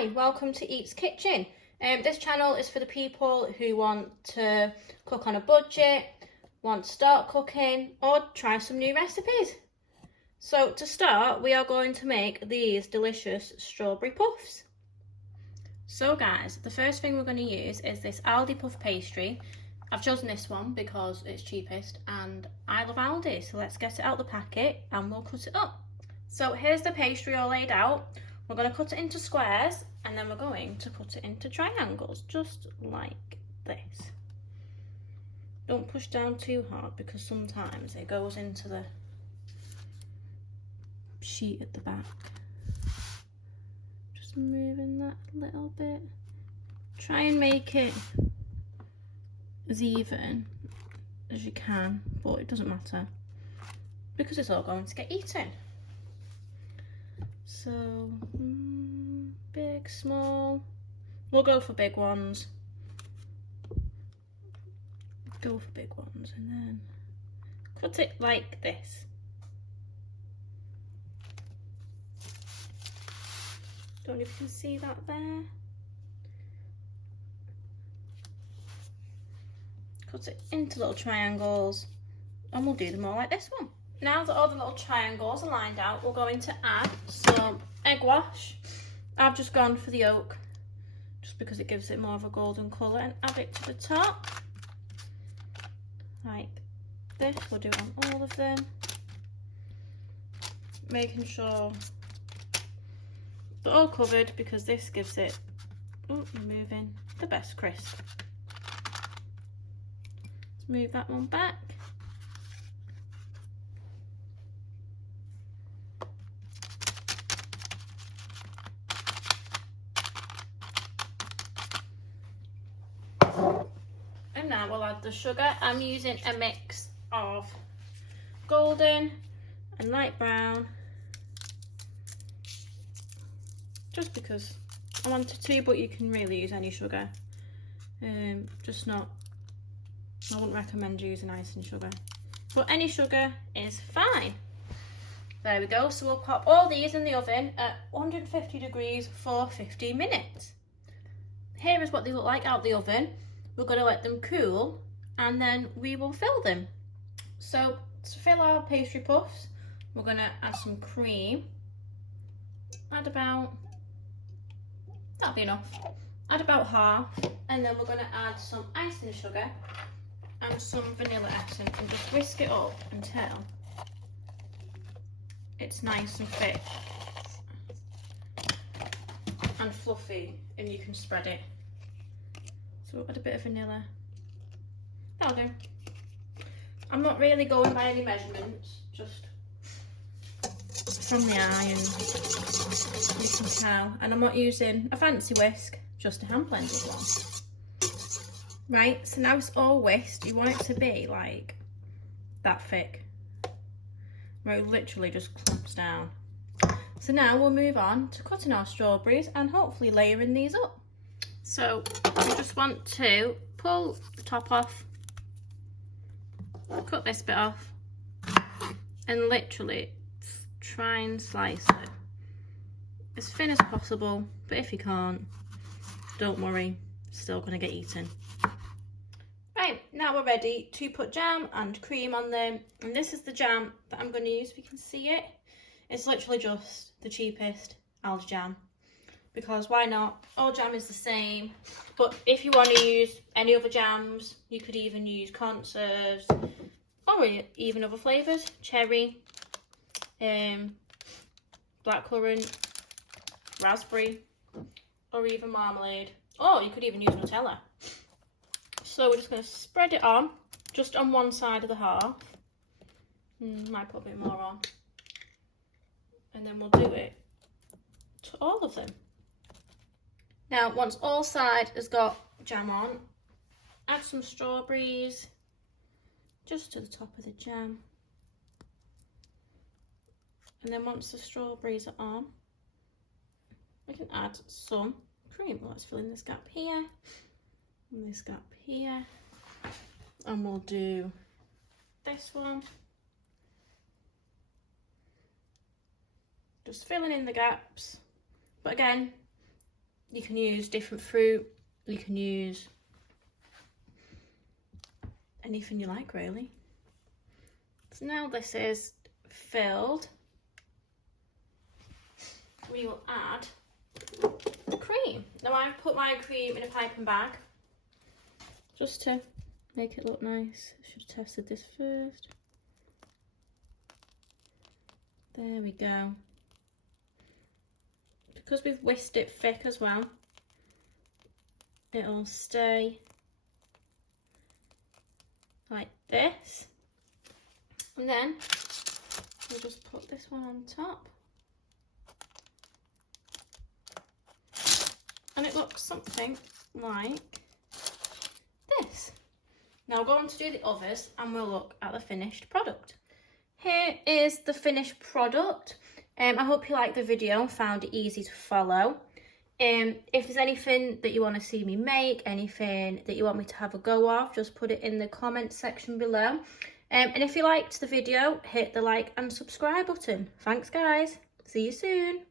Hi, welcome to Eat's Kitchen. This channel is for the people who want to cook on a budget, want to start cooking, or try some new recipes. So to start, we are going to make these delicious strawberry puffs. So guys, the first thing we're going to use is this Aldi puff pastry. I've chosen this one because it's cheapest and I love Aldi, so let's get it out the packet and we'll cut it up. So here's the pastry all laid out. We're going to cut it into squares and then we're going to cut it into triangles, just like this. Don't push down too hard because sometimes it goes into the sheet at the back. Just moving that a little bit. Try and make it as even as you can, but it doesn't matter because it's all going to get eaten. So big, small, we'll go for big ones. Go for big ones and then cut it like this. Don't know if you can see that there. Cut it into little triangles and we'll do them all like this one. Now that all the little triangles are lined out, we're going to add some egg wash. I've just gone for the yolk, just because it gives it more of a golden colour, and add it to the top, like this. We'll do it on all of them, making sure they're all covered because this gives it, moving, the best crisp. Let's move that one back. And now we'll add the sugar. I'm using a mix of golden and light brown, just because I wanted to, but you can really use any sugar. Just not, I wouldn't recommend using icing sugar, but any sugar is fine. There we go. So we'll pop all these in the oven at 150 degrees for 15 minutes. Here is what they look like out the oven. We're going to let them cool and then we will fill them. So to fill our pastry puffs, we're going to add some cream. Add about, that'll be enough. Add about half, and then we're going to add some icing sugar and some vanilla essence and just whisk it up until it's nice and thick and fluffy, and you can spread it. So we'll add a bit of vanilla. That'll do. I'm not really going by any measurements, just from the eye, and you can tell. And I'm not using a fancy whisk, just a hand blended one. Right, so now it's all whisked. You want it to be like that thick, where it literally just clamps down. So now we'll move on to cutting our strawberries and hopefully layering these up. So you just want to pull the top off, cut this bit off, and literally try and slice it as thin as possible, but if you can't, don't worry, it's still going to get eaten. Right, now we're ready to put jam and cream on them, and this is the jam that I'm going to use. If you can see it, it's literally just the cheapest Aldi jam, because why not? All jam is the same, but if you want to use any other jams, you could even use conserves or even other flavours, cherry, blackcurrant, raspberry, or even marmalade, or you could even use Nutella. So we're just going to spread it on, just on one side of the half. Might put a bit more on, and then we'll do it to all of them. Now, once all side has got jam on, add some strawberries just to the top of the jam. And then once the strawberries are on, we can add some cream. Let's fill in this gap here and this gap here. And we'll do this one. Just filling in the gaps. But again, You can use different fruit, you can use anything you like really. So now this is filled, we will add cream. Now I've put my cream in a piping bag just to make it look nice. I should have tested this first. There we go. Because we've whisked it thick as well, it'll stay like this. And then we'll just put this one on top. And it looks something like this. Now we'll go on to do the others and we'll look at the finished product. Here is the finished product. I hope you liked the video and found it easy to follow. If there's anything that you want to see me make, anything that you want me to have a go of, just put it in the comment section below. And if you liked the video, hit the like and subscribe button. Thanks guys, see you soon.